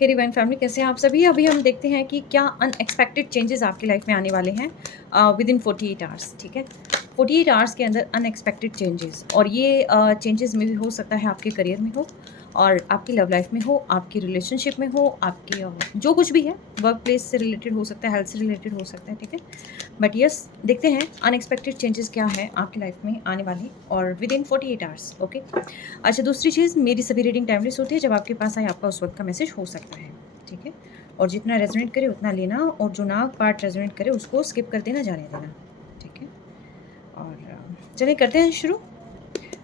हे divine family, कैसे हैं आप सभी? अभी हम देखते हैं कि क्या अनएक्सपेक्टेड चेंजेस आपकी लाइफ में आने वाले हैं विद इन 48 आवर्स। ठीक है, 48 आवर्स के अंदर अनएक्सपेक्टेड चेंजेस, और ये चेंजेस में भी हो सकता है आपके करियर में हो, और आपकी लव लाइफ में हो, आपकी रिलेशनशिप में हो, आपके जो कुछ भी है, वर्क प्लेस से रिलेटेड हो सकता है, हेल्थ से रिलेटेड हो सकता है। ठीक है, बट यस, देखते हैं अनएक्सपेक्टेड चेंजेस क्या है आपकी लाइफ में आने वाले और विद इन 48 आवर्स। ओके, अच्छा, दूसरी चीज़, मेरी सभी रीडिंग टाइमलेस होती है। जब आपके पास आए आपका उस वक्त का मैसेज हो सकता है। ठीक है, और जितना रेजोनेट करे उतना लेना, और जो ना पार्ट रेजोनेट करे उसको स्किप कर देना, जाने देना। ठीक है, और चलिए करते हैं शुरू।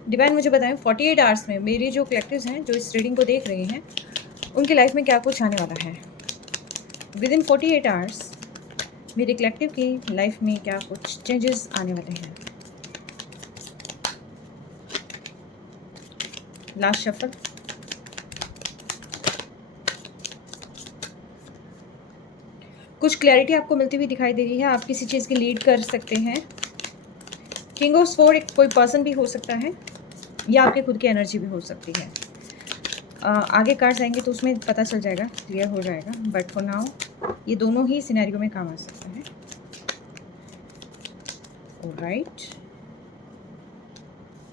डिवाइन मुझे बताएं 48 आवर्स में मेरी जो कलेक्टिव्स हैं जो इस रीडिंग को देख रहे हैं उनकी लाइफ में क्या कुछ आने वाला है। विद इन 48 आवर्स मेरे कलेक्टिव की लाइफ में क्या कुछ चेंजेस आने वाले हैं। Last shuffle. कुछ क्लैरिटी आपको मिलती हुई दिखाई दे रही है। आप किसी चीज़ की लीड कर सकते हैं। किंग ऑफ स्वॉर्ड एक कोई पर्सन भी हो सकता है, या आपके खुद की एनर्जी भी हो सकती है। आगे कार्ड्स आएंगे तो उसमें पता चल जाएगा, क्लियर हो जाएगा, बट फॉर नाउ ये दोनों ही सिनेरियो में काम आ सकता है। ऑलराइट,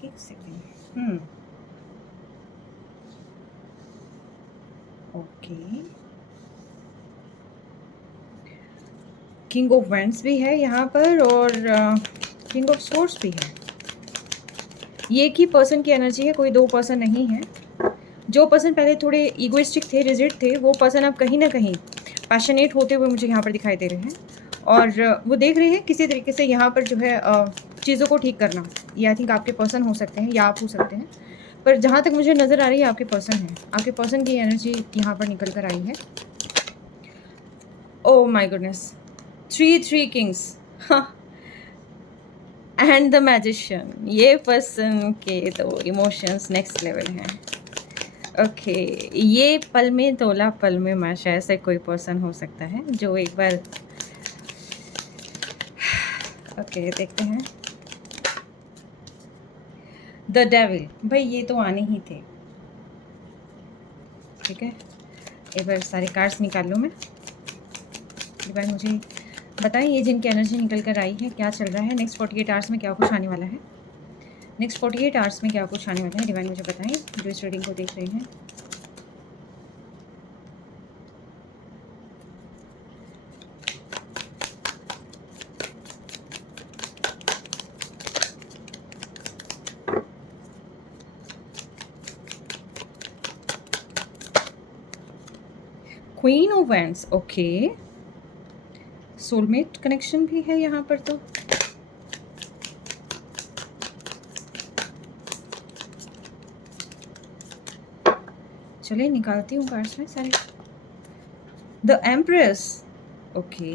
एक second. Okay, king of wands भी है यहाँ पर, और किंग ऑफ स्वॉर्ड्स भी है। ये एक ही पर्सन की एनर्जी है, कोई दो पर्सन नहीं है। जो पर्सन पहले थोड़े ईगोइस्टिक थे, रिजिड थे, वो पर्सन अब कहीं ना कहीं पैशनेट होते हुए मुझे यहाँ पर दिखाई दे रहे हैं, और वो देख रहे हैं किसी तरीके से यहाँ पर जो है चीज़ों को ठीक करना। ये आई थिंक आपके पर्सन हो सकते हैं या आप हो सकते हैं, पर जहाँ तक मुझे नज़र आ रही है आपके पर्सन है। आपके पर्सन की एनर्जी यहाँ पर निकल कर आई है। Oh my goodness, three Kings and the magician. ये पर्सन के तो इमोशंस नेक्स्ट लेवल हैं। ओके, ये पल में तोला पल में माशा, ऐसा कोई पर्सन हो सकता है जो एक बार ओके देखते हैं। द डेविल, भाई ये तो आने ही थे। ठीक है, एक बार सारे कार्ड्स निकाल लूँ मैं। एक बार मुझे बताएं ये जिनकी एनर्जी निकल कर आई है क्या चल रहा है, नेक्स्ट 48 आवर्स में क्या कुछ आने वाला है। नेक्स्ट 48 आवर्स में क्या कुछ आने वाला है डिवाइन मुझे बताएं, जो इस रीडिंग को देख रहे हैं। Queen of wands, okay, soulmate connection भी है यहाँ पर। तो चलिए निकालती हूँ कार्ड्स में सारे। द एम्प्रेस, ओके,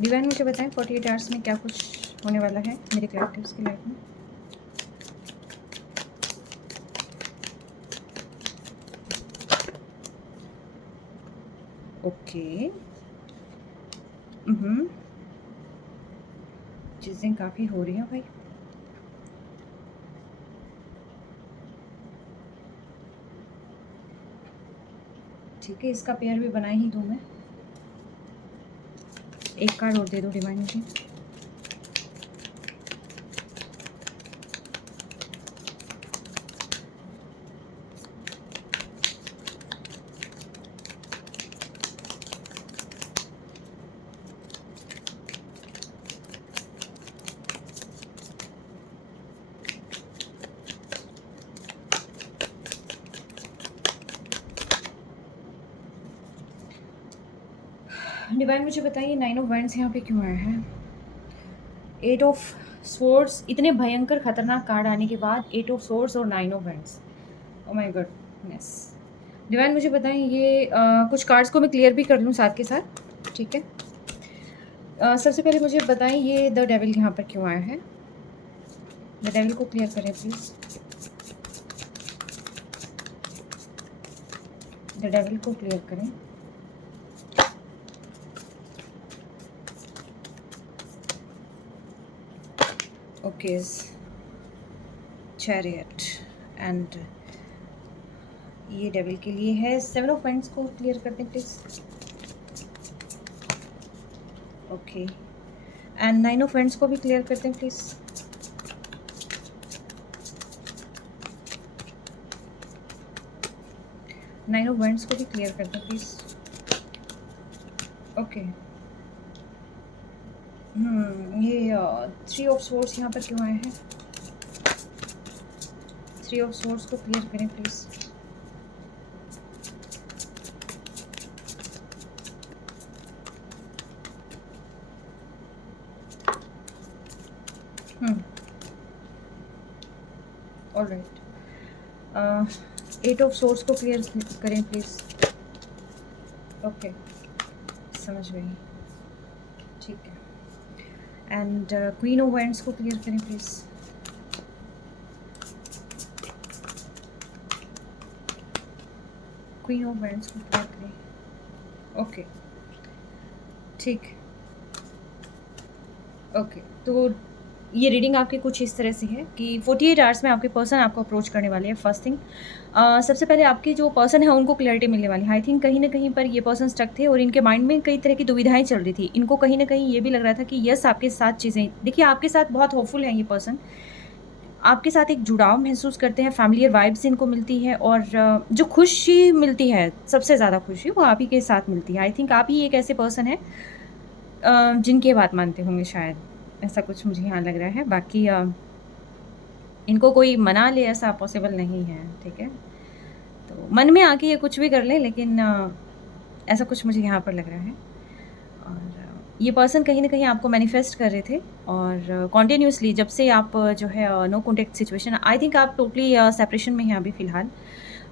डिवाइन मुझे बताएं 48 आवर्स में क्या कुछ होने वाला है मेरे कलेक्टिव्स की लाइफ में। ओके, चीज़ें काफ़ी हो रही हैं भाई। ठीक है, इसका पेयर भी बना ही दूँ मैं। एक कार्ड और दे दो डिवाइन मुझे। डिवाइन मुझे बताइए 9 ऑफ वैंड्स यहाँ पे क्यों आया है। 8 ऑफ स्वॉर्ड्स, इतने भयंकर खतरनाक कार्ड आने के बाद 8 ऑफ स्वॉर्ड्स और 9 of wands, oh my goodness. Divine मुझे बताएं ये कुछ कार्ड्स को मैं क्लियर भी कर लूँ साथ के साथ। ठीक है, सबसे पहले मुझे बताएं ये द डेविल यहाँ पर क्यों आया है। द डेविल को क्लियर करें प्लीज़। द डेविल को क्लियर करें। ओके, चैरियट एंड ये डेविल के लिए है। 7 ऑफ पेंट्स को क्लियर कर दें please. Okay, and 9 of paints को भी क्लियर कर दें प्लीज। नाइन ऑफ पेंट्स को भी क्लियर कर दें प्लीज। ओके, ये 3 ऑफ सोर्स यहाँ पर क्यों आए हैं? 3 ऑफ सोर्स को क्लियर करें प्लीज। ऑलराइट, 8 ऑफ सोर्स को क्लियर करें प्लीज। ओके, समझ गई, ठीक है। एंड क्वीन ऑफ वांड्स को क्लियर करें प्लीज। क्वीन ऑफ वांड्स को क्लियर करें। ओके, ठीक। ओके, तो ये रीडिंग आपकी कुछ इस तरह से है कि 48 आवर्स में आपके पर्सन आपको अप्रोच करने वाले हैं। फर्स्ट थिंग, सबसे पहले आपके जो पर्सन है उनको क्लैरिटी मिलने वाली है। आई थिंक कहीं ना कहीं पर ये पर्सन स्टक थे और इनके माइंड में कई तरह की दुविधाएं चल रही थी। इनको कहीं ना कहीं ये भी लग रहा था कि यस, आपके साथ चीज़ें, देखिए आपके साथ बहुत होपफुल है ये पर्सन, आपके साथ एक जुड़ाव महसूस करते हैं, फैमिलियर वाइब्स इनको मिलती है और जो खुशी मिलती है, सबसे ज़्यादा खुशी वो आप ही के साथ मिलती है। आई थिंक आप ही एक ऐसे पर्सन है जिनकी बात मानते होंगे शायद, ऐसा कुछ मुझे यहाँ लग रहा है। बाकी इनको कोई मना ले ऐसा पॉसिबल नहीं है, ठीक है। तो मन में आके ये कुछ भी कर ले, लेकिन ऐसा कुछ मुझे यहाँ पर लग रहा है। और ये पर्सन कहीं ना कहीं आपको मैनिफेस्ट कर रहे थे और कॉन्टीन्यूसली जब से आप जो है no contact situation, I think आप टोटली सेपरेशन में हैं अभी फ़िलहाल।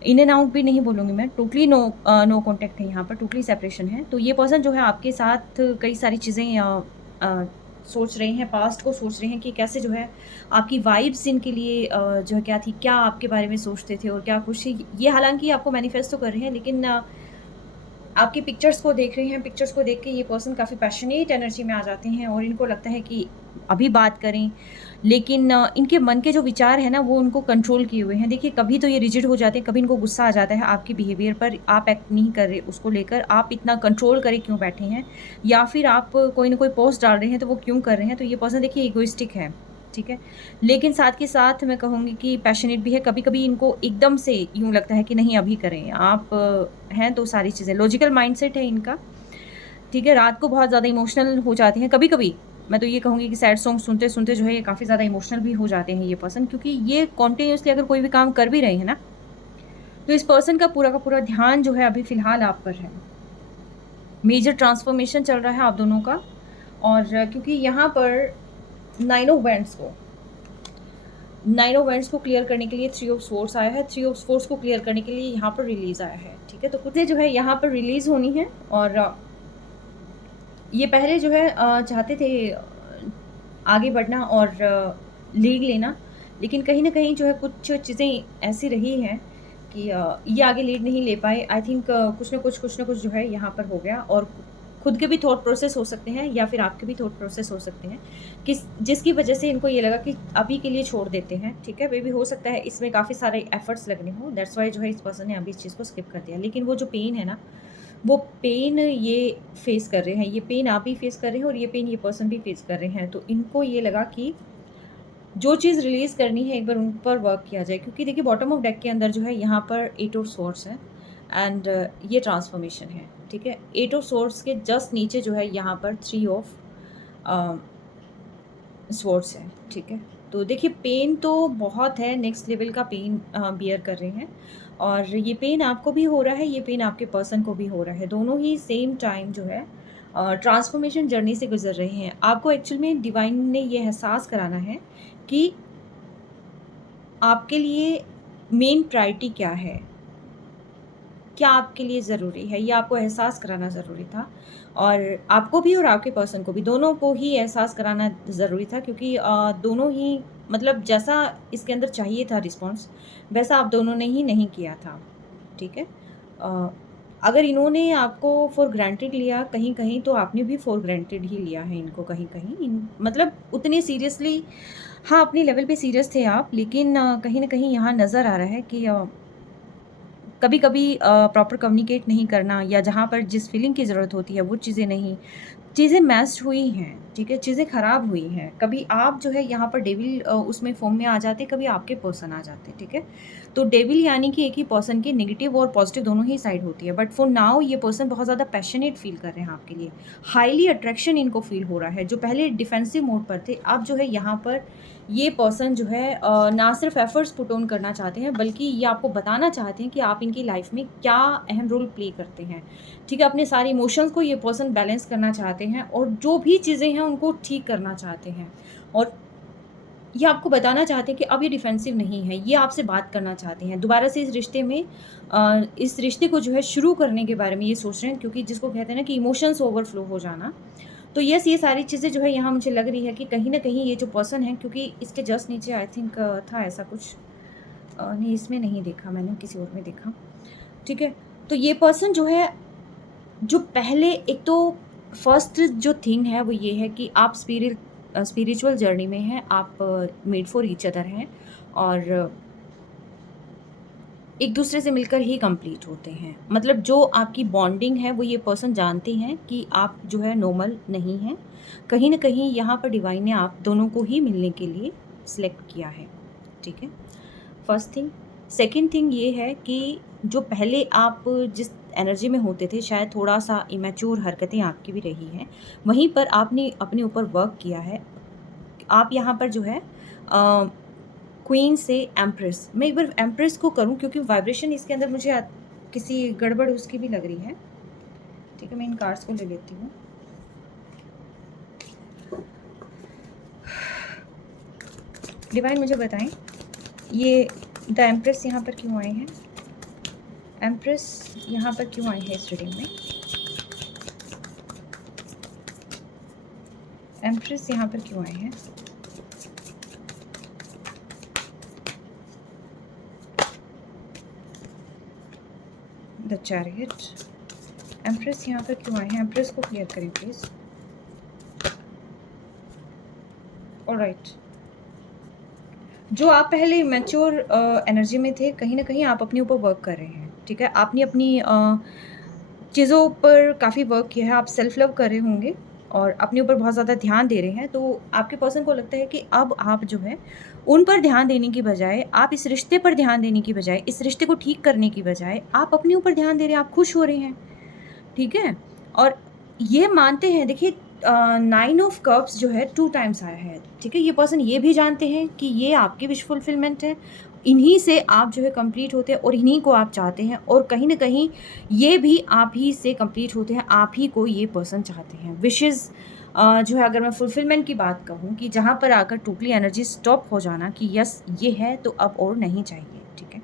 इन एंड आउट भी नहीं बोलूँगी मैं, टोटली नो कॉन्टेक्ट है यहाँ पर, टोटली सेपरेशन है। तो ये पर्सन जो है आपके साथ कई सारी चीज़ें सोच रहे हैं, पास्ट को सोच रहे हैं कि कैसे जो है आपकी वाइब्स इनके लिए जो है क्या थी, क्या आपके बारे में सोचते थे और क्या कुछ थी। ये हालांकि आपको मैनिफेस्ट तो कर रहे हैं, लेकिन आपकी पिक्चर्स को देख रहे हैं। पिक्चर्स को देख के ये पर्सन काफ़ी पैशनेट एनर्जी में आ जाते हैं और इनको लगता है कि अभी बात करें, लेकिन इनके मन के जो विचार हैं ना वो उनको कंट्रोल किए हुए हैं। देखिए कभी तो ये रिजिड हो जाते हैं, कभी इनको गुस्सा आ जाता है आपके बिहेवियर पर, आप एक्ट नहीं कर रहे उसको लेकर, आप इतना कंट्रोल करे क्यों बैठे हैं, या फिर आप कोई ना कोई पोस्ट डाल रहे हैं तो वो क्यों कर रहे हैं। तो ये पर्सन देखिए इगोइस्टिक है, ठीक है, लेकिन साथ के साथ मैं कहूँगी कि पैशनेट भी है। कभी कभी इनको एकदम से यूँ लगता है कि नहीं अभी करें, आप हैं तो सारी चीज़ें, लॉजिकल माइंडसेट है इनका, ठीक है। रात को बहुत ज़्यादा इमोशनल हो जाते हैं कभी कभी। मैं तो ये कहूँगी कि सैड सॉन्ग सुनते सुनते जो है ये काफ़ी ज़्यादा इमोशनल भी हो जाते हैं ये पर्सन, क्योंकि ये कॉन्टीन्यूसली अगर कोई भी काम कर भी रहे हैं ना, तो इस पर्सन का पूरा ध्यान जो है अभी फ़िलहाल आप पर है। मेजर ट्रांसफॉर्मेशन चल रहा है आप दोनों का। और क्योंकि यहाँ पर 9 ऑफ वैंड्स को क्लियर करने के लिए 3 ऑफ सोर्स आया है। 3 ऑफ सोर्स को क्लियर करने के लिए यहाँ पर रिलीज़ आया है, ठीक है। तो कुछ जो है यहाँ पर रिलीज़ होनी है और ये पहले जो है चाहते थे आगे बढ़ना और लीड लेना, लेकिन कहीं ना कहीं जो है कुछ चीज़ें ऐसी रही हैं कि ये आगे लीड नहीं ले पाए। आई थिंक कुछ ना कुछ जो है यहाँ पर हो गया, और खुद के भी थॉट प्रोसेस हो सकते हैं या फिर आपके भी थॉट प्रोसेस हो सकते हैं जिसकी वजह से इनको ये लगा कि अभी के लिए छोड़ देते हैं, ठीक है। वे भी हो सकता है इसमें काफ़ी सारे एफर्ट्स लगने हों, दैट्स वाई जो है इस पर्सन ने अभी इस चीज़ को स्किप कर दिया। लेकिन वो जो पेन है ना, वो पेन ये फेस कर रहे हैं, ये पेन आप भी फेस कर रहे हैं और ये पेन ये पर्सन भी फेस कर रहे हैं। तो इनको ये लगा कि जो चीज़ रिलीज़ करनी है एक बार उन पर वर्क किया जाए, क्योंकि देखिए बॉटम ऑफ डेक के अंदर जो है यहाँ पर 8 ऑफ सोर्स है एंड ये ट्रांसफॉर्मेशन है, ठीक है। 8 ऑफ सोर्स के जस्ट नीचे जो है यहाँ पर 3 ऑफ स्वॉर्ड्स है, ठीक है। तो देखिए पेन तो बहुत है, नेक्स्ट लेवल का पेन बियर कर रहे हैं, और ये पेन आपको भी हो रहा है, ये पेन आपके पर्सन को भी हो रहा है। दोनों ही सेम टाइम जो है ट्रांसफॉर्मेशन जर्नी से गुजर रहे हैं। आपको एक्चुअल में डिवाइन ने ये एहसास कराना है कि आपके लिए मेन प्रायोरिटी क्या है, क्या आपके लिए ज़रूरी है, ये आपको एहसास कराना ज़रूरी था। और आपको भी और आपके पर्सन को भी, दोनों को ही एहसास कराना ज़रूरी था, क्योंकि दोनों ही मतलब जैसा इसके अंदर चाहिए था रिस्पॉन्स, वैसा आप दोनों ने ही नहीं किया था, ठीक है। अगर इन्होंने आपको फॉर ग्रांटेड लिया कहीं-कहीं, तो आपने भी फॉर ग्रांटेड ही लिया है इनको कहीं-कहीं। इन मतलब उतने सीरियसली, हाँ, अपने लेवल पे सीरियस थे आप, लेकिन कहीं न कहीं यहाँ नज़र आ रहा है कि कभी-कभी प्रॉपर कम्युनिकेट नहीं करना, या जहाँ पर जिस फीलिंग की ज़रूरत होती है वो चीज़ें नहीं, चीज़ें मैस्ड हुई हैं, ठीक है? चीज़ें ख़राब हुई हैं। कभी आप जो है यहाँ पर डेविल उसमें फ़ॉर्म में आ जाते, कभी आपके पर्सन आ जाते, ठीक है? तो डेविल यानी कि एक ही पर्सन की नेगेटिव और पॉज़िटिव दोनों ही साइड होती है। बट फॉर नाउ ये पर्सन बहुत ज़्यादा पैशनेट फ़ील कर रहे हैं आपके लिए। हाईली अट्रैक्शन इनको फ़ील हो रहा है। जो पहले डिफेंसिव मोड पर थे, अब जो है यहाँ पर ये पर्सन जो है ना सिर्फ़ एफ़र्ट्स पुट ऑन करना चाहते हैं, बल्कि ये आपको बताना चाहते हैं कि आप इनकी लाइफ़ में क्या अहम रोल प्ले करते हैं। ठीक है, अपने सारे इमोशंस को ये पर्सन बैलेंस करना चाहते हैं, और जो भी चीज़ें हैं उनको ठीक करना चाहते हैं, और ये आपको बताना चाहते हैं कि अब ये डिफेंसिव नहीं है, ये आपसे बात करना चाहते हैं। दोबारा से इस रिश्ते में इस रिश्ते को जो है शुरू करने के बारे में ये सोच रहे हैं, क्योंकि जिसको कहते हैं ना कि इमोशंस ओवरफ्लो हो जाना। तो यस, ये सारी चीज़ें जो है यहाँ मुझे लग रही है कि कहीं न कहीं ये जो पर्सन है, क्योंकि इसके जस्ट नीचे आई थिंक था ऐसा कुछ, नहीं इसमें नहीं देखा मैंने, किसी और में देखा। ठीक है? तो ये पर्सन जो है, जो पहले एक तो फर्स्ट जो थिंग है वो ये है कि आप स्पिरिचुअल जर्नी में हैं, आप मेड फॉर ईच अदर हैं, और एक दूसरे से मिलकर ही कंप्लीट होते हैं। मतलब जो आपकी बॉन्डिंग है वो ये पर्सन जानते हैं कि आप जो है नॉर्मल नहीं हैं। कहीं न कहीं यहाँ पर डिवाइन ने आप दोनों को ही मिलने के लिए सिलेक्ट किया है, ठीक है? First thing. सेकंड थिंग ये है कि जो पहले आप जिस एनर्जी में होते थे, शायद थोड़ा-सा इमैच्योर हरकतें आपकी भी रही हैं। वहीं पर आपने अपने ऊपर वर्क किया है। आप यहाँ पर जो है क्वीन से एम्प्रेस, मैं एक बार एम्प्रेस को करूँ, क्योंकि वाइब्रेशन इसके अंदर मुझे किसी गड़बड़ उसकी भी लग रही है। ठीक है, मैं इन कार्ड्स को ले लेती हूँ। डिवाइन मुझे बताएं, ये द एम्प्रेस यहाँ पर क्यों आए हैं? एम्प्रेस यहाँ पर क्यों आए हैं इस रीडिंग में? एम्प्रेस यहाँ पर क्यों आए हैं? The chariot. एम्प्रेस यहाँ पर क्यों आए हैं? एम्प्रेस को क्लियर करें प्लीज। ऑलराइट, जो आप पहले मैच्योर एनर्जी में थे, कहीं ना कहीं आप अपने ऊपर वर्क कर रहे हैं, ठीक है? आपने अपनी चीज़ों पर काफ़ी वर्क किया है, आप सेल्फ लव कर रहे होंगे और अपने ऊपर बहुत ज़्यादा ध्यान दे रहे हैं। तो आपके पर्सन को लगता है कि अब आप जो है उन पर ध्यान देने की बजाय, आप इस रिश्ते पर ध्यान देने की बजाय, इस रिश्ते को ठीक करने की बजाय आप अपने ऊपर ध्यान दे रहे हैं, आप खुश हो रहे हैं, ठीक है? और ये मानते हैं, देखिए 9 ऑफ कप्स जो है 2 टाइम्स आया है, ठीक है? ये पर्सन ये भी जानते हैं कि ये आपकी विश फुलफिलमेंट है, इन्हीं से आप जो है कंप्लीट होते हैं और इन्हीं को आप चाहते हैं, और कहीं न कहीं ये भी आप ही से कंप्लीट होते हैं, आप ही को ये पर्सन चाहते हैं। विशेज़ जो है, अगर मैं फुलफिलमेंट की बात कहूँ, कि जहाँ पर आकर टोटली एनर्जी स्टॉप हो जाना कि यस ये है तो अब और नहीं चाहिए, ठीक है?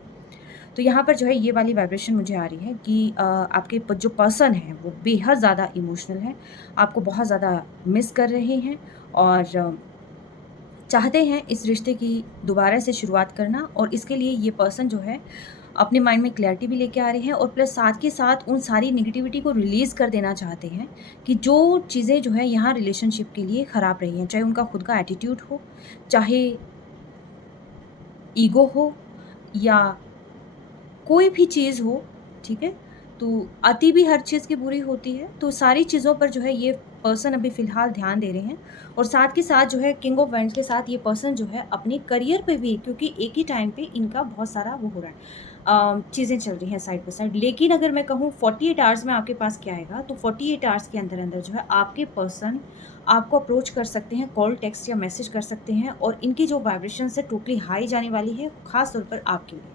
तो यहाँ पर जो है ये वाली वाइब्रेशन मुझे आ रही है कि आपके जो पर्सन है वो बेहद ज़्यादा इमोशनल है, आपको बहुत ज़्यादा मिस कर रहे हैं, और चाहते हैं इस रिश्ते की दोबारा से शुरुआत करना, और इसके लिए ये पर्सन जो है अपने माइंड में क्लैरिटी भी लेके आ रहे हैं, और प्लस साथ के साथ उन सारी नेगेटिविटी को रिलीज़ कर देना चाहते हैं कि जो चीज़ें जो है यहाँ रिलेशनशिप के लिए ख़राब रही हैं, चाहे उनका खुद का एटीट्यूड हो, चाहे ईगो हो, या कोई भी चीज़ हो, ठीक है? तो अति भी हर चीज़ की बुरी होती है, तो सारी चीज़ों पर जो है ये पर्सन अभी फ़िलहाल ध्यान दे रहे हैं, और साथ के साथ जो है किंग ऑफ वांड्स के साथ ये पर्सन जो है अपने करियर पे भी, क्योंकि एक ही टाइम पे इनका बहुत सारा वो हो रहा है, चीज़ें चल रही हैं साइड बाय साइड। लेकिन अगर मैं कहूँ 48 आवर्स में आपके पास क्या आएगा, तो 48 आवर्स के अंदर-अंदर जो है आपके पर्सन आपको अप्रोच कर सकते हैं, कॉल, टेक्स्ट या मैसेज कर सकते हैं, और इनकी जो वाइब्रेशंस है टोटली हाई जाने वाली है, ख़ास तौर पर आपके लिए।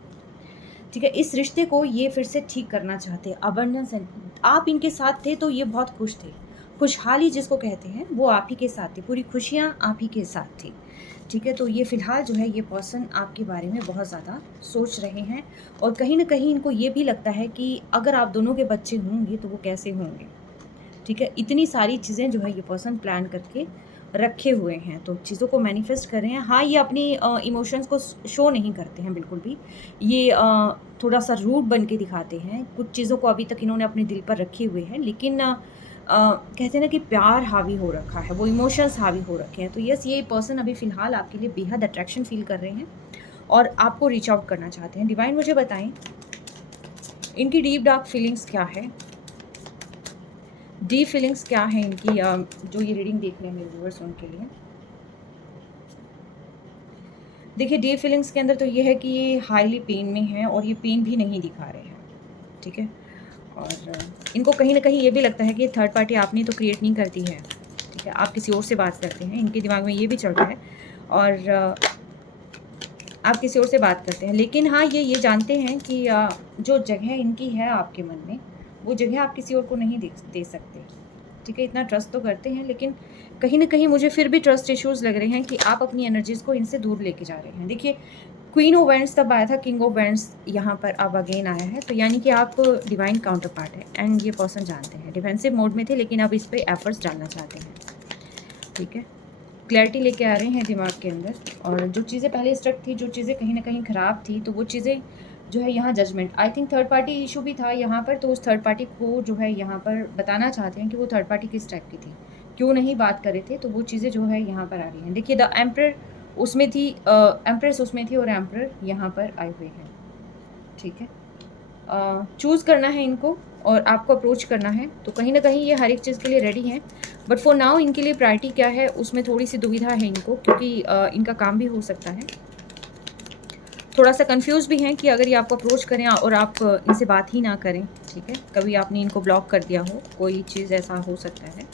ठीक है, इस रिश्ते को ये फिर से ठीक करना चाहते हैं। अबंडेंस एंड आप इनके साथ थे तो ये बहुत खुश थे। खुशहाली जिसको कहते हैं वो आप ही के साथ थी, पूरी खुशियाँ आप ही के साथ थी। ठीक है, तो ये फ़िलहाल जो है ये पर्सन आपके बारे में बहुत ज़्यादा सोच रहे हैं, और कहीं न कहीं इनको ये भी लगता है कि अगर आप दोनों के बच्चे होंगे तो वो कैसे होंगे। ठीक है, इतनी सारी चीज़ें जो है ये पर्सन प्लान करके रखे हुए हैं, तो चीज़ों को मैनिफेस्ट कर रहे हैं। हाँ, ये अपनी इमोशंस को शो नहीं करते हैं बिल्कुल भी। ये थोड़ा-सा रूड बन के दिखाते हैं। कुछ चीज़ों को अभी तक इन्होंने अपने दिल पर रखे हुए हैं, लेकिन कहते हैं ना कि प्यार हावी हो रखा है, वो इमोशंस हावी हो रखे हैं। तो यस, ये पर्सन अभी फ़िलहाल आपके लिए बेहद अट्रैक्शन फ़ील कर रहे हैं और आपको रीच आउट करना चाहते हैं। डिवाइन मुझे बताएँ, इनकी डीप डार्क फीलिंग्स क्या है? डीप फीलिंग्स क्या है इनकी, जो ये रीडिंग देख रहे हैं मेरे व्यूअर्स उनके लिए? देखिए, डीप फीलिंग्स के अंदर तो ये है कि ये हाईली पेन में हैं और ये पेन भी नहीं दिखा रहे हैं, ठीक है? और इनको कहीं न कहीं ये भी लगता है कि थर्ड पार्टी आपने तो क्रिएट नहीं करती है, ठीक है? आप किसी और से बात करते हैं, इनके दिमाग में ये भी चल रहा है। और आप किसी और से बात करते हैं। लेकिन हाँ, ये जानते हैं कि जो जगह इनकी है आपके मन में, वो जगह आप किसी और को नहीं दे सकते, ठीक है? इतना ट्रस्ट तो करते हैं, लेकिन कहीं न कहीं मुझे फिर भी ट्रस्ट इश्यूज़ लग रहे हैं कि आप अपनी एनर्जीज़ को इनसे दूर लेके जा रहे हैं। देखिए, क्वीन ऑफ वैंड्स तब आया था, किंग ऑफ वैंड्स यहाँ पर अब अगेन आया है, तो यानी कि आप डिवाइन काउंटर पार्ट है एंड ये पर्सन जानते हैं। डिफेंसिव मोड में थे, लेकिन अब इस पे एफर्ट्स डालना चाहते हैं, ठीक है? क्लैरिटी लेके आ रहे हैं दिमाग के अंदर, और जो चीज़ें पहले स्ट्रक थी, जो चीज़ें कहीं न कहीं ख़राब थी, तो वो चीज़ें जो है यहाँ judgement, I think third party issue भी था यहाँ पर, तो उस थर्ड पार्टी को जो है यहाँ पर बताना चाहते हैं कि वो थर्ड पार्टी किस टाइप की थी, क्यों नहीं बात कर रहे थे, तो वो चीज़ें जो है यहाँ पर आ रही हैं। देखिए, द एम्परर उसमें थी, एम्प्रेस उसमें थी और एम्परर यहाँ पर आए हुए हैं, ठीक है? चूज़ करना है इनको और आपको अप्रोच करना है, तो कहीं न कहीं ये हर एक चीज़ के लिए रेडी हैं। बट फॉर नाउ इनके लिए प्रायोरिटी क्या है, उसमें थोड़ी-सी दुविधा है इनको, क्योंकि इनका काम भी हो सकता है। थोड़ा-सा कन्फ्यूज़ भी हैं कि अगर ये आपको अप्रोच करें और आप इनसे बात ही ना करें, ठीक है? कभी आपने इनको ब्लॉक कर दिया हो, कोई चीज़ ऐसा हो सकता है।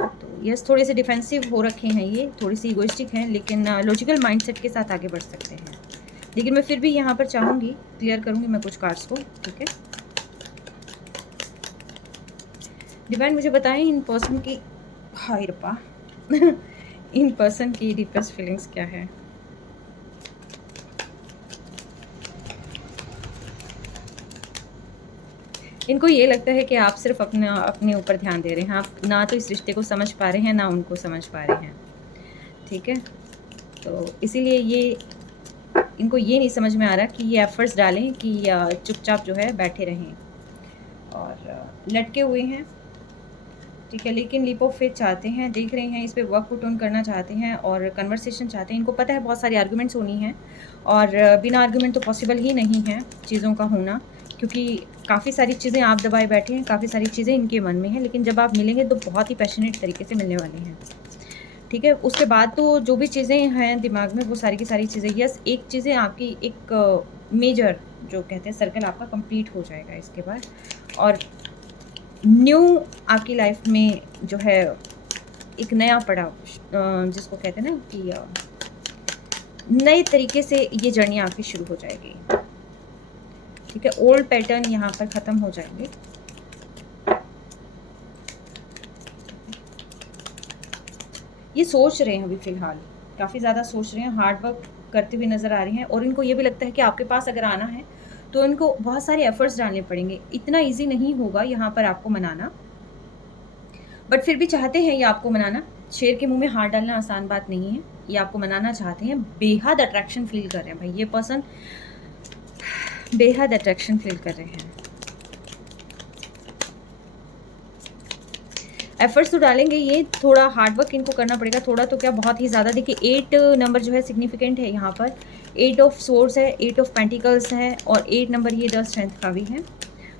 तो यस, थोड़े-से डिफेंसिव हो रखे हैं ये, थोड़ी-सी इगोइस्टिक हैं, लेकिन लॉजिकल माइंडसेट के साथ आगे बढ़ सकते हैं। लेकिन मैं फिर भी यहाँ पर चाहूँगी, क्लियर करूँगी मैं कुछ कार्ड्स को, ठीक है? डिवाइन मुझे बताएं इन पर्सन की, हाय रब्बा इन पर्सन की डीपेस्ट फीलिंग्स क्या है? इनको ये लगता है कि आप सिर्फ अपने ऊपर ध्यान दे रहे हैं, आप ना तो इस रिश्ते को समझ पा रहे हैं, ना उनको समझ पा रहे हैं, ठीक है? तो इसीलिए ये, इनको ये नहीं समझ में आ रहा कि ये एफर्ट्स डालें कि चुपचाप जो है बैठे रहें, और लटके हुए हैं, ठीक है? लेकिन लीप ऑफ फेथ चाहते हैं, देख रहे हैं, इस पे वर्क पुट ऑन करना चाहते हैं और कन्वर्सेशन चाहते हैं। इनको पता है बहुत सारी आर्गुमेंट्स होनी हैं, और बिना आर्गुमेंट तो पॉसिबल ही नहीं है चीज़ों का होना, क्योंकि काफ़ी सारी चीज़ें आप दबाए बैठे हैं, काफ़ी सारी चीज़ें इनके मन में हैं, लेकिन जब आप मिलेंगे तो बहुत ही पैशनेट तरीके से मिलने वाले हैं, ठीक है? उसके बाद तो जो भी चीज़ें हैं दिमाग में, वो सारी की सारी चीज़ें, यस, एक चीज़ें आपकी, एक मेजर जो कहते हैं सर्कल आपका कंप्लीट हो जाएगा इसके बाद, और न्यू आपकी लाइफ में जो है एक नया पड़ाव, जिसको कहते हैं ना कि नए तरीके से ये जर्नी आपकी शुरू हो जाएगी, ठीक है? ओल्ड पैटर्न यहाँ पर ख़त्म हो जाएंगे। ये सोच रहे हैं अभी फ़िलहाल, काफ़ी ज़्यादा सोच रहे हैं, हार्ड वर्क करते हुए नज़र आ रहे हैं, और इनको ये भी लगता है कि आपके पास अगर आना है तो इनको बहुत सारे एफ़र्ट्स डालने पड़ेंगे। इतना ईज़ी नहीं होगा यहाँ पर आपको मनाना, बट फिर भी चाहते हैं ये आपको मनाना। शेर के मुँह में हाथ डालना आसान बात नहीं है, ये आपको मनाना चाहते हैं, बेहद अट्रैक्शन फ़ील कर रहे हैं भाई, ये पर्सन बेहद अट्रैक्शन फ़ील कर रहे हैं। एफर्ट्स तो डालेंगे, ये थोड़ा हार्ड वर्क इनको करना पड़ेगा, थोड़ा तो क्या बहुत ही ज़्यादा। देखिए, 8 नंबर जो है सिग्निफिकेंट है यहाँ पर, 8 ऑफ सोर्ड्स है, 8 ऑफ पेंटिकल्स है, और 8 नंबर ये 10 स्ट्रेंथ का भी है।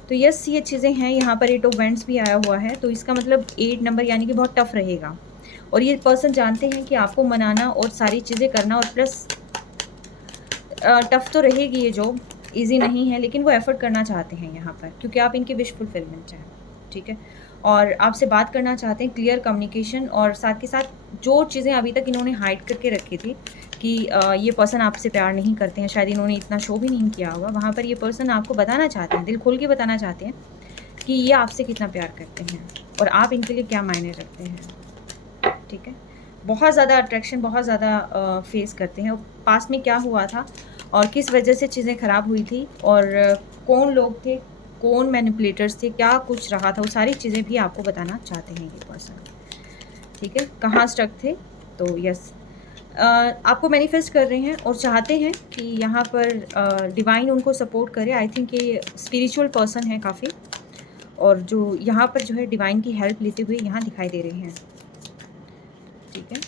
तो यस, ये चीज़ें हैं, यहाँ पर 8 ऑफ वैंड्स भी आया हुआ है, तो इसका मतलब 8 नंबर यानी कि बहुत टफ रहेगा, और ये पर्सन जानते हैं कि आपको मनाना और सारी चीज़ें करना, और प्लस टफ तो रहेगी ये जॉब, ईजी नहीं है, लेकिन वो एफर्ट करना चाहते हैं यहाँ पर, क्योंकि आप इनके विश फुलफिलमेंट हैं, ठीक है? और आपसे बात करना चाहते हैं, क्लियर कम्युनिकेशन, और साथ के साथ जो चीज़ें अभी तक इन्होंने हाइड करके रखी थी कि ये पर्सन आपसे प्यार नहीं करते हैं, शायद इन्होंने इतना शो भी नहीं किया होगा, वहाँ पर ये पर्सन आपको बताना चाहते हैं, दिल खोल के बताना चाहते हैं कि ये आपसे कितना प्यार करते हैं और आप इनके लिए क्या मायने रखते हैं, ठीक है? बहुत ज़्यादा अट्रैक्शन, बहुत ज़्यादा फेस करते हैं। पास्ट में क्या हुआ था और किस वजह से चीज़ें ख़राब हुई थी, और कौन लोग थे, कौन मैनिपुलेटर्स थे, क्या कुछ रहा था, वो सारी चीज़ें भी आपको बताना चाहते हैं ये पर्सन, ठीक है? कहाँ स्टक थे, तो यस, आपको मैनिफेस्ट कर रहे हैं और चाहते हैं कि यहाँ पर डिवाइन उनको सपोर्ट करे। आई थिंक ये स्पिरिचुअल पर्सन है काफ़ी, और जो यहाँ पर जो है डिवाइन की हेल्प लेते हुए यहाँ दिखाई दे रहे हैं, ठीक है।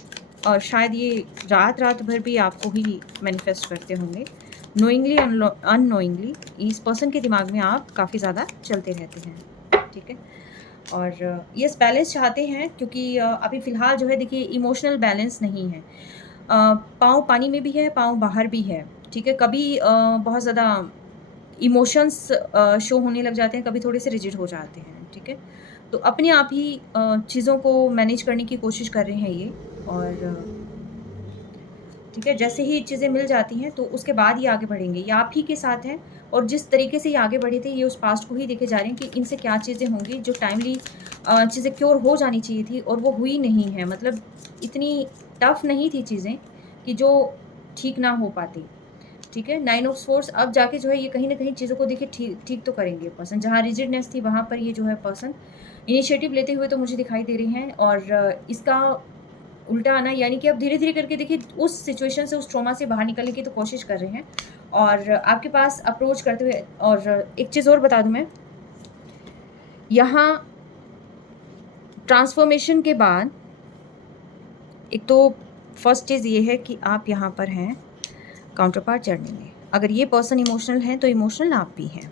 और शायद ये रात रात भर भी आपको ही मैनिफेस्ट करते होंगे, नोइंगली अननोइंगली इस पर्सन के दिमाग में आप काफ़ी ज़्यादा चलते रहते हैं, ठीक है। और ये बैलेंस चाहते हैं क्योंकि अभी फ़िलहाल जो है देखिए इमोशनल बैलेंस नहीं है। पाँव पानी में भी है, पाँव बाहर भी है, ठीक है। कभी बहुत ज़्यादा इमोशंस शो होने लग जाते हैं, कभी थोड़े से रिजिड हो जाते हैं, ठीक है। तो अपने आप ही चीज़ों को मैनेज करने की कोशिश कर रहे हैं ये, और ठीक है, जैसे ही चीज़ें मिल जाती हैं तो उसके बाद ये आगे बढ़ेंगे। ये आप ही के साथ हैं, और जिस तरीके से ये आगे बढ़े थे ये उस पास्ट को ही देखे जा रहे हैं कि इनसे क्या चीज़ें होंगी जो टाइमली चीज़ें क्योर हो जानी चाहिए थी और वो हुई नहीं है। मतलब इतनी टफ नहीं थी चीज़ें कि जो ठीक ना हो पाती, ठीक है। 9 ऑफ सोर्स अब जाके जो है ये कहीं न कहीं चीज़ों को देखिए ठीक ठीक तो करेंगे पर्सन। जहाँ रिजिडनेस थी वहाँ पर ये जो है पर्सन इनिशिएटिव लेते हुए तो मुझे दिखाई दे रहे हैं, और इसका उल्टा आना यानी कि अब धीरे-धीरे करके देखिए उस सिचुएशन से, उस ट्रॉमा से बाहर निकलने की तो कोशिश कर रहे हैं, और आपके पास अप्रोच करते हुए। और एक चीज़ और बता दूँ मैं, यहाँ ट्रांसफ़ॉर्मेशन के बाद एक तो फर्स्ट चीज़ ये है कि आप यहाँ पर हैं काउंटर पार्ट जर्नी में। अगर ये पर्सन इमोशनल है तो इमोशनल आप भी हैं।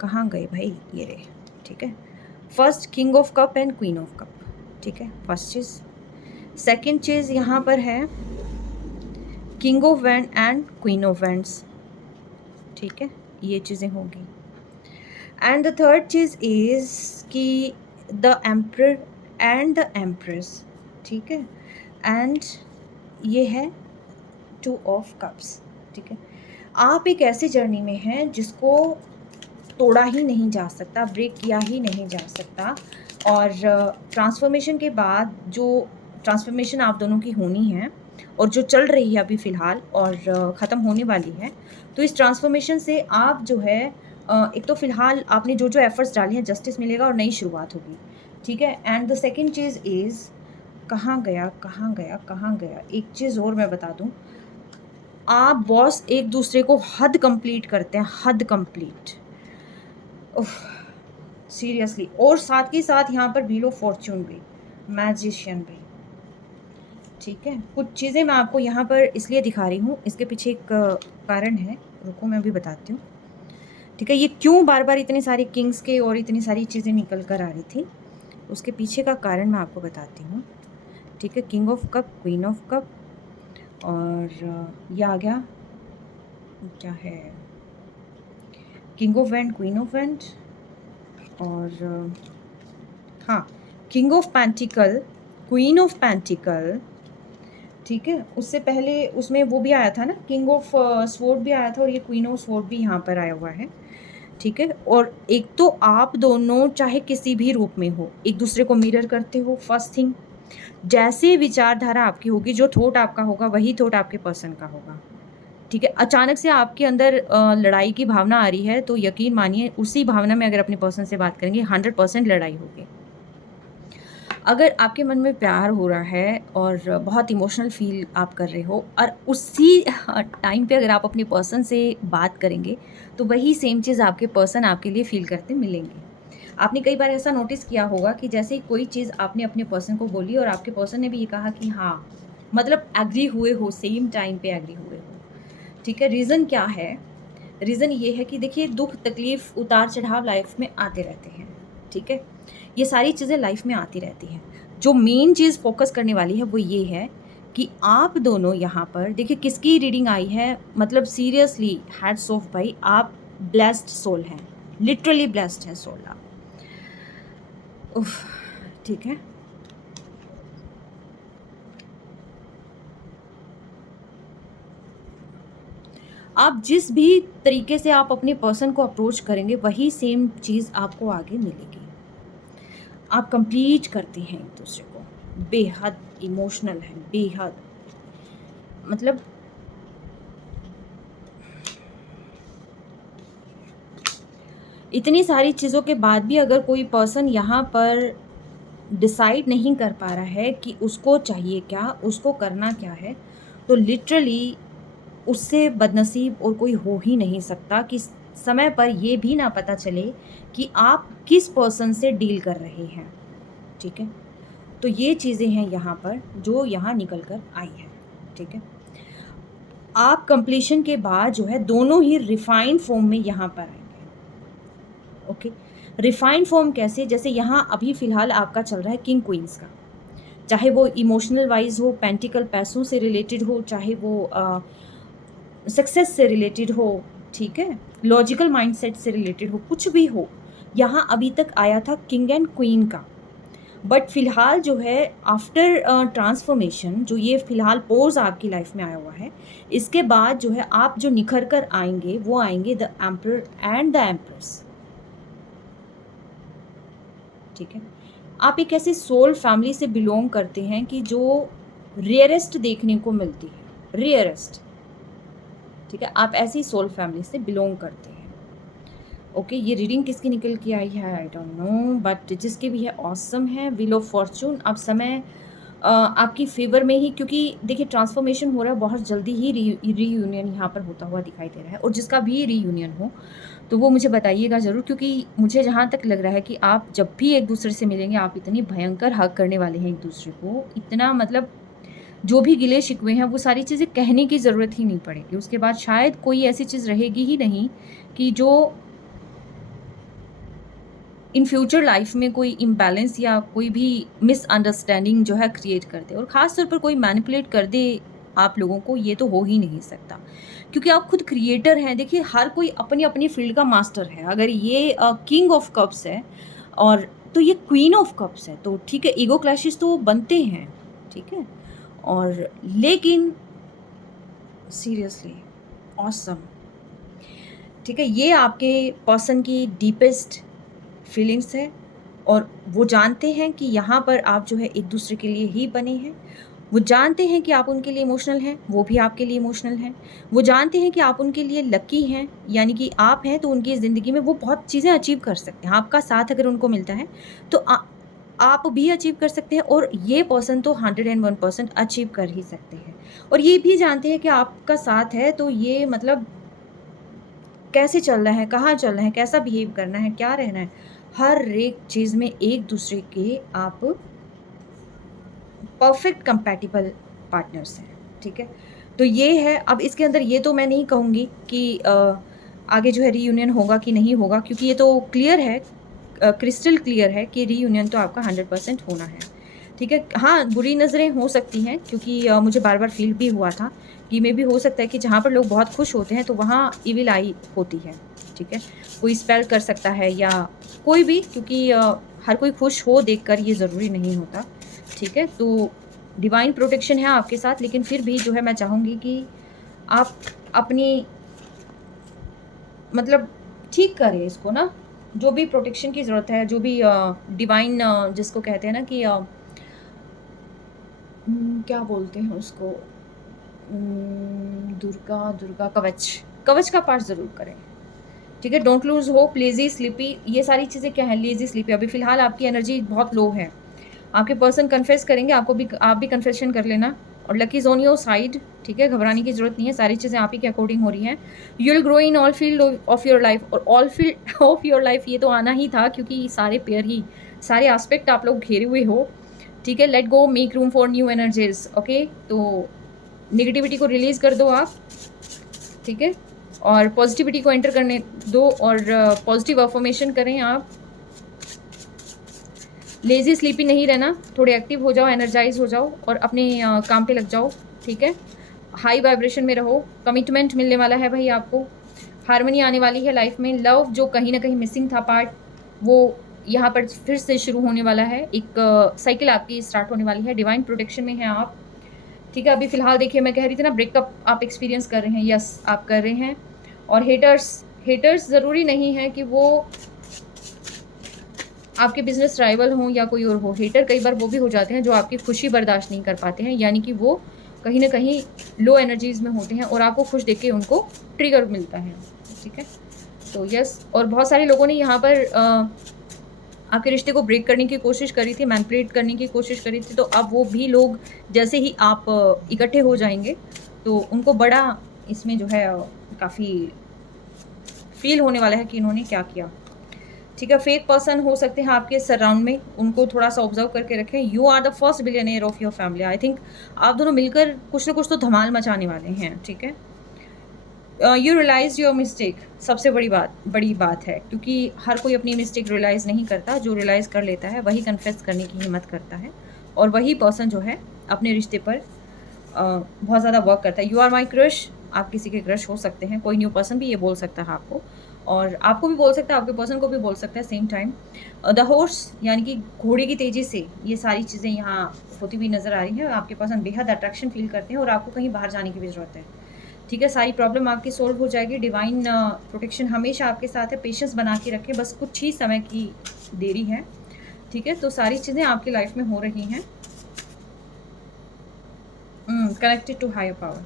कहाँ गए भाई ये रहे, ठीक है। First king of cup and queen of cup, ठीक है, फर्स्ट चीज़। सेकंड चीज़ यहाँ पर है king of wand and queen of wands, ठीक है, ये चीज़ें होंगी। एंड द थर्ड चीज़ इज़ कि the emperor and the empress, ठीक है। एंड ये है 2 ऑफ कप्स, ठीक है। आप एक ऐसी जर्नी में हैं जिसको तोड़ा ही नहीं जा सकता, ब्रेक किया ही नहीं जा सकता, और ट्रांसफॉर्मेशन के बाद जो ट्रांसफॉर्मेशन आप दोनों की होनी है और जो चल रही है अभी फ़िलहाल और ख़त्म होने वाली है, तो इस ट्रांसफॉर्मेशन से आप जो है एक तो फ़िलहाल आपने जो जो एफ़र्ट्स डाले हैं जस्टिस मिलेगा और नई शुरुआत होगी, ठीक है। And the second cheese is कहाँ गया, कहाँ गया, कहाँ गया, एक चीज़ और मैं बता दूँ, आप बॉस एक दूसरे को हद कंप्लीट करते हैं, हद कंप्लीट, उफ, सीरियसली। और साथ ही साथ यहाँ पर व्हील ऑफ फॉर्च्यून भी, मैजिशियन भी, ठीक है। कुछ चीज़ें मैं आपको यहाँ पर इसलिए दिखा रही हूँ, इसके पीछे एक कारण है, रुको मैं अभी बताती हूँ, ठीक है। ये क्यों बार बार इतने सारे किंग्स के और इतनी सारी चीज़ें निकल कर आ रही थी, उसके पीछे का कारण मैं आपको बताती हूँ, ठीक है। King of cup, queen of cup, और ये आ गया क्या है, king of wand, queen of wand, और हाँ, king of pentacle, queen of pentacle, ठीक है। उससे पहले उसमें वो भी आया था ना, किंग ऑफ स्वॉर्ड भी आया था, और ये क्वीन ऑफ स्वॉर्ड भी यहाँ पर आया हुआ है, ठीक है। और एक तो आप दोनों चाहे किसी भी रूप में हो एक दूसरे को मिरर करते हो, फर्स्ट थिंग। जैसे विचारधारा आपकी होगी, जो थॉट आपका होगा वही थॉट आपके पर्सन का होगा, ठीक है। अचानक से आपके अंदर लड़ाई की भावना आ रही है तो यकीन मानिए उसी भावना में अगर अपने पर्सन से बात करेंगे 100% लड़ाई होगी। अगर आपके मन में प्यार हो रहा है और बहुत इमोशनल फील आप कर रहे हो, और उसी टाइम पे अगर आप अपने पर्सन से बात करेंगे तो वही सेम चीज़ आपके पर्सन आपके लिए फील करते मिलेंगे। आपने कई बार ऐसा नोटिस किया होगा कि जैसे ही कोई चीज़ आपने अपने पर्सन को बोली और आपके पर्सन ने भी ये कहा कि हाँ, मतलब एग्री हुए हो, सेम टाइम पे एग्री हुए हो, ठीक है। रीज़न क्या है? रीज़न ये है कि देखिए दुःख, तकलीफ़, उतार-चढ़ाव लाइफ़ में आते रहते हैं, ठीक है। ये सारी चीज़ें लाइफ़ में आती रहती हैं। जो मेन चीज़ फ़ोकस करने वाली है वो ये है कि आप दोनों यहाँ पर देखिए किसकी रीडिंग आई है, मतलब सीरियसली हैट्स ऑफ भाई, आप ब्लेस्ड सोल हैं, लिटरली ब्लेस्ड हैं सोल आप। उफ़, ठीक है। आप जिस भी तरीके से आप अपने पर्सन को अप्रोच करेंगे वही सेम चीज़ आपको आगे मिलेगी। आप कंप्लीट करते हैं एक दूसरे को, बेहद इमोशनल है, बेहद, मतलब इतनी सारी चीज़ों के बाद भी अगर कोई पर्सन यहाँ पर डिसाइड नहीं कर पा रहा है कि उसको चाहिए क्या, उसको करना क्या है, तो लिटरली उससे बदनसीब और कोई हो ही नहीं सकता कि समय पर ये भी ना पता चले कि आप किस पर्सन से डील कर रहे हैं। ठीक है, तो ये चीज़ें हैं यहाँ पर जो यहाँ निकल कर आई है। ठीक है, आप कंप्लीशन के बाद जो है दोनों ही रिफाइंड फॉर्म में यहाँ पर आएंगे। ओके, रिफाइंड फॉर्म कैसे, जैसे यहाँ अभी फ़िलहाल आपका चल रहा है किंग क्वींस का, चाहे वो इमोशनल वाइज हो, पेंटिकल पैसों से रिलेटेड हो, चाहे वो सक्सेस से रिलेटेड हो, ठीक है, लॉजिकल माइंडसेट से रिलेटेड हो, कुछ भी हो, यहाँ अभी तक आया था किंग एंड क्वीन का। बट फिलहाल जो है आफ्टर ट्रांसफॉर्मेशन, जो ये फिलहाल पोज आपकी लाइफ में आया हुआ है, इसके बाद जो है आप जो निखर कर आएंगे वो आएंगे the emperor and the empress. ठीक है, आप एक ऐसी सोल फैमिली से बिलोंग करते हैं कि जो रेयरेस्ट देखने को मिलती है, रेयरेस्ट। ठीक है, आप ऐसी सोल फैमिली से बिलोंग करते हैं। ओके, ये रीडिंग किसकी निकल के आई है आई डोंट नो, बट जिसकी भी है ऑसम है। व्हील ऑफ फॉर्चून, अब समय आपकी फेवर में ही, क्योंकि देखिए ट्रांसफॉर्मेशन हो रहा है, बहुत जल्दी ही रीयूनियन यहाँ पर होता हुआ दिखाई दे रहा है। और जिसका भी रीयूनियन हो तो वो मुझे बताइएगा ज़रूर, क्योंकि मुझे जहाँ तक लग रहा है कि आप जब भी एक दूसरे से मिलेंगे आप इतनी भयंकर हग करने वाले हैं एक दूसरे को, इतना मतलब जो भी गिले शिकवे हैं वो सारी चीज़ें कहने की ज़रूरत ही नहीं पड़ेगी। उसके बाद शायद कोई ऐसी चीज़ रहेगी ही नहीं कि जो इन फ्यूचर लाइफ में कोई इम्बैलेंस या कोई भी मिसअंडरस्टैंडिंग जो है क्रिएट कर दे, और ख़ास तौर पर कोई मैनिपुलेट कर दे आप लोगों को, ये तो हो ही नहीं सकता, क्योंकि आप खुद क्रिएटर हैं। देखिए हर कोई अपनी अपनी फील्ड का मास्टर है। अगर ये किंग ऑफ कप्स है और तो ये क्वीन ऑफ कप्स है, तो ठीक है, ईगो क्लैशेस तो बनते हैं, ठीक है, और लेकिन सीरियसली ऑसम। ठीक है, ये आपके पर्सन की डीपेस्ट फीलिंग्स है, और वो जानते हैं कि यहाँ पर आप जो है एक दूसरे के लिए ही बने हैं। वो जानते हैं कि आप उनके लिए इमोशनल हैं, वो भी आपके लिए इमोशनल हैं। वो जानते हैं कि आप उनके लिए लकी हैं, यानी कि आप हैं तो उनकी ज़िंदगी में वो बहुत चीज़ें अचीव कर सकते हैं। आपका साथ अगर उनको मिलता है तो आप भी अचीव कर सकते हैं, और ये पर्सन तो 101% अचीव कर ही सकते हैं। और ये भी जानते हैं कि आपका साथ है तो ये मतलब कैसे चल रहा है, कहाँ चल रहा है, कैसा बिहेव करना है, क्या रहना है, हर एक चीज़ में एक दूसरे के आप परफेक्ट कंपैटिबल पार्टनर्स हैं। ठीक है, तो ये है। अब इसके अंदर ये तो मैं नहीं कहूँगी कि आगे जो है रीयूनियन होगा कि नहीं होगा, क्योंकि ये तो क्लियर है, क्रिस्टल क्लियर है कि रीयूनियन तो आपका 100% होना है। ठीक है, हाँ बुरी नज़रें हो सकती हैं, क्योंकि मुझे बार बार फील भी हुआ था कि मे भी हो सकता है कि जहाँ पर लोग बहुत खुश होते हैं तो वहाँ इविल आई होती है। ठीक है, कोई स्पेल कर सकता है या कोई भी, क्योंकि हर कोई खुश हो देखकर ये ज़रूरी नहीं होता। ठीक है, तो डिवाइन प्रोटेक्शन है आपके साथ, लेकिन फिर भी जो है मैं चाहूँगी कि आप अपनी मतलब ठीक करें इसको ना, जो भी प्रोटेक्शन की ज़रूरत है, जो भी डिवाइन जिसको कहते हैं ना कि क्या बोलते हैं उसको, दुर्गा कवच का पाठ ज़रूर करें। ठीक है, don't lose hope, lazy sleepy, ये सारी चीज़ें क्या है, लेजी स्लीपी, अभी फ़िलहाल आपकी एनर्जी बहुत लो है। आपके पर्सन कन्फेस करेंगे, आप भी कन्फेशन कर लेना, और लकी जोन योर साइड। ठीक है, घबराने की जरूरत नहीं है, सारी चीज़ें आप ही के अकॉर्डिंग हो रही हैं। You will grow in all field of your life, और all field of your life ये तो आना ही था, क्योंकि सारे पेयर ही, सारे एस्पेक्ट आप लोग घेरे हुए हो। ठीक है, let go, make room for new energies. Okay, तो निगेटिविटी को रिलीज़ कर दो आप। ठीक है, और पॉजिटिविटी को एंटर करने दो, और पॉजिटिव अफर्मेशन करें आप। लेजी स्लीपी नहीं रहना, थोड़े एक्टिव हो जाओ, एनर्जाइज हो जाओ, और अपने काम पे लग जाओ। ठीक है, हाई वाइब्रेशन में रहो, कमिटमेंट मिलने वाला है भाई आपको, हारमोनी आने वाली है लाइफ में। लव जो कहीं ना कहीं मिसिंग था पार्ट, वो यहाँ पर फिर से शुरू होने वाला है, एक साइकिल आपकी स्टार्ट होने वाली है। डिवाइन प्रोटेक्शन में है आप। ठीक है, अभी फ़िलहाल देखिए मैं कह रही थी ना, ब्रेकअप आप एक्सपीरियंस कर रहे हैं, यस आप कर रहे हैं। और हेटर्स ज़रूरी नहीं है कि वो आपके बिजनेस राइवल हों या कोई और हो। हेटर कई बार वो भी हो जाते हैं जो आपकी खुशी बर्दाश्त नहीं कर पाते हैं, यानी कि वो कहीं ना कहीं लो एनर्जीज़ में होते हैं और आपको खुश देख के उनको ट्रिगर मिलता है। ठीक है, तो यस, और बहुत सारे लोगों ने यहाँ पर आपके रिश्ते को ब्रेक करने की कोशिश करी थी, मैनिपुलेट करने की कोशिश करी थी, तो अब वो भी लोग जैसे ही आप इकट्ठे हो जाएँगे, तो उनको बड़ा इसमें जो है काफ़ी फ़ील होने वाला है कि इन्होंने क्या किया। ठीक है, फेक पर्सन हो सकते हैं आपके सराउंड में, उनको थोड़ा-सा ऑब्ज़र्व करके रखें। You are the first billionaire of your family. I think आप दोनों मिलकर कुछ न कुछ तो धमाल मचाने वाले हैं, ठीक है? यू रियलाइज़ योर मिस्टेक, सबसे बड़ी बात है, क्योंकि हर कोई अपनी मिस्टेक रियलाइज़ नहीं करता। जो रियलाइज़ कर लेता है वही कन्फेस करने की हिम्मत करता है, और वही पर्सन जो है अपने रिश्ते पर बहुत ज़्यादा वर्क करता है। यू आर माई क्रश, आप किसी के क्रश हो सकते हैं, कोई न्यू पर्सन भी ये बोल सकता है आपको, और आपको भी बोल सकता है, आपके पर्सन को भी बोल सकता है सेम टाइम। द हॉर्स यानी कि घोड़े की तेज़ी से ये सारी चीज़ें यहाँ होती हुई नज़र आ रही हैं। आपके पर्सन बेहद अट्रैक्शन फ़ील करते हैं और आपको कहीं बाहर जाने की भी ज़रूरत है। ठीक है, सारी प्रॉब्लम आपकी सॉल्व हो जाएगी। डिवाइन प्रोटेक्शन हमेशा आपके साथ है। पेशेंस बना के रखें, बस कुछ ही समय की देरी है। ठीक है, तो सारी चीज़ें आपकी लाइफ में हो रही हैं। Connected to higher power,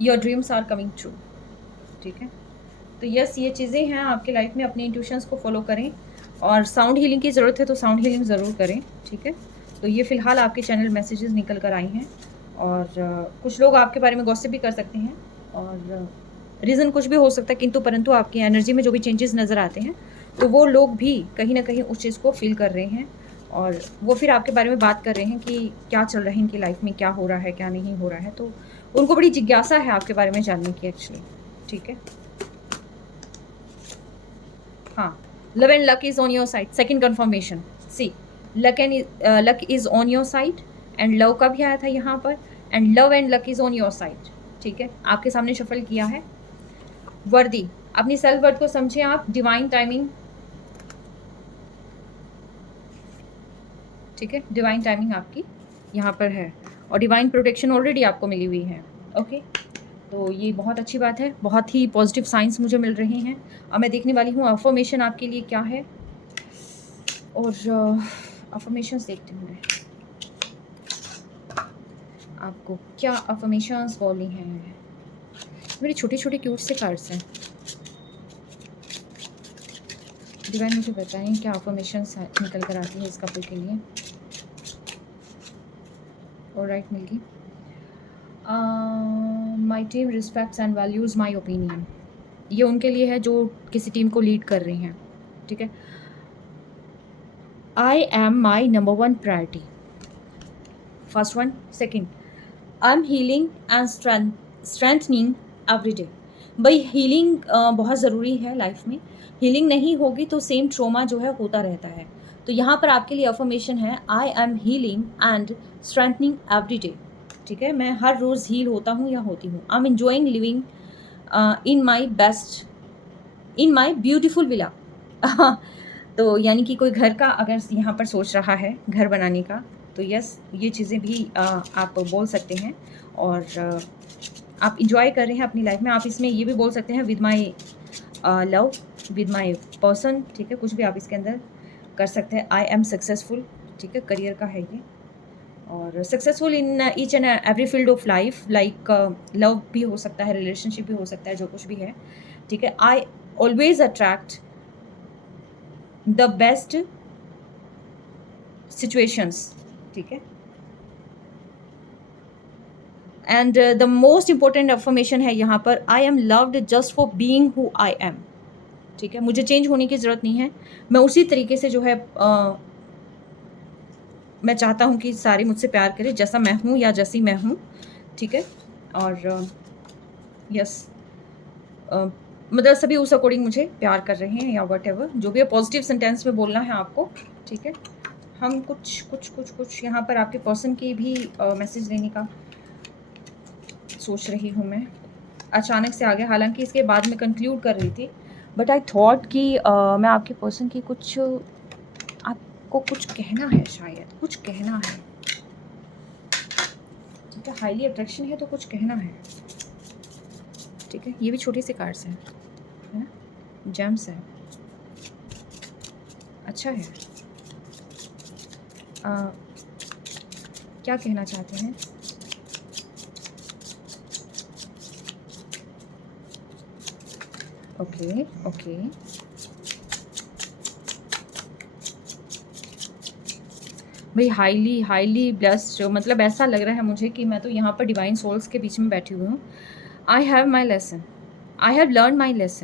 your dreams are coming true. ठीक है, तो यस, ये चीज़ें हैं आपकी लाइफ में। अपने इंट्यूशंस को फॉलो करें, और साउंड हीलिंग की ज़रूरत है तो साउंड हीलिंग ज़रूर करें। ठीक है, तो ये फ़िलहाल आपके चैनल मैसेजेस निकल कर आई हैं, और कुछ लोग आपके बारे में गॉसिप भी कर सकते हैं, और रीज़न कुछ भी हो सकता है, किंतु परंतु आपकी एनर्जी में जो भी चेंजेस नज़र आते हैं, तो वो लोग भी कहीं न कहीं उस चीज़ को फ़ील कर रहे हैं, और वो फिर आपके बारे में बात कर रहे हैं कि क्या चल रहा है इनकी लाइफ में, क्या हो रहा है, क्या नहीं हो रहा है। तो उनको बड़ी जिज्ञासा है आपके बारे में जानने की एक्चुअली। ठीक है, हाँ, love and luck is on your side, second confirmation. See, luck is on your side, and love का भी आया था यहाँ पर, and love and luck is on your side. ठीक है, आपके सामने शफल किया है। वर्दी, अपनी सेल्फ वर्थ को समझें आप। डिवाइन टाइमिंग, ठीक है, डिवाइन टाइमिंग आपकी यहाँ पर है, और डिवाइन प्रोटेक्शन ऑलरेडी आपको मिली हुई है। ओके, तो ये बहुत अच्छी बात है, बहुत ही पॉजिटिव साइंस मुझे मिल रहे हैं। अब मैं देखने वाली हूँ अफर्मेशन आपके लिए क्या है, और अफर्मेशंस देखती हूँ मैं आपको क्या अफर्मेशंस बोली हैं। मेरी छोटी छोटी क्यूट से कार्ड्स हैं। डिवाइन मुझे बताएं क्या अफर्मेशंस निकल कर आती है इस कपल के लिए। ऑलराइट, मिल गई। My team respects and values my opinion, ये उनके लिए है जो किसी टीम को लीड कर रही हैं। ठीक है, I am my number one priority, first one. Second, I am healing and strengthening every day. भाई हीलिंग बहुत ज़रूरी है लाइफ में। हीलिंग नहीं होगी तो सेम ट्रोमा जो है होता रहता है। तो यहाँ पर आपके लिए अफर्मेशन है, I am healing and strengthening every day. ठीक है, मैं हर रोज़ हील होता हूँ या होती हूँ। I am enjoying living in my beautiful villa. तो यानी कि कोई घर का अगर यहाँ पर सोच रहा है घर बनाने का, तो यस, ये चीज़ें भी आप बोल सकते हैं, और आप इंजॉय कर रहे हैं अपनी लाइफ में। आप इसमें ये भी बोल सकते हैं with my love, with my person. ठीक है, कुछ भी आप इसके अंदर कर सकते हैं। आई एम सक्सेसफुल, ठीक है, करियर का है ये, और successful in each and every field of life, like love भी हो सकता है, रिलेशनशिप भी हो सकता है, जो कुछ भी है। ठीक है, I always attract the best situations. ठीक है, and the most important affirmation है यहाँ पर, I am loved just for being who I am. ठीक है, मुझे चेंज होने की ज़रूरत नहीं है, मैं उसी तरीके से जो है मैं चाहता हूँ कि सारे मुझसे प्यार करें जैसा मैं हूँ या जैसी मैं हूँ। ठीक है, और यस, मतलब सभी उस अकॉर्डिंग मुझे प्यार कर रहे हैं, या वट एवर जो भी है पॉजिटिव सेंटेंस में बोलना है आपको। ठीक है, हम कुछ यहाँ पर आपके पर्सन की भी मैसेज लेने का सोच रही हूँ मैं। अचानक से आ गया, हालांकि इसके बाद मैं कंक्लूड कर रही थी, बट आई थॉट कि मैं आपके पर्सन की कुछ, आपको कुछ कहना है, शायद कुछ कहना है। ठीक है, हाईली अट्रैक्शन है तो कुछ कहना है। ठीक है, ये भी छोटे से कार्ड्स हैं, है ना, जेम्स है, अच्छा है। क्या कहना चाहते हैं? ओके ओके, भाई हाईली हाईली ब्लेस्ड, मतलब ऐसा लग रहा है मुझे कि मैं तो यहाँ पर डिवाइन सोल्स के बीच में बैठी हुई हूँ। I have my lesson, I have learn my lesson.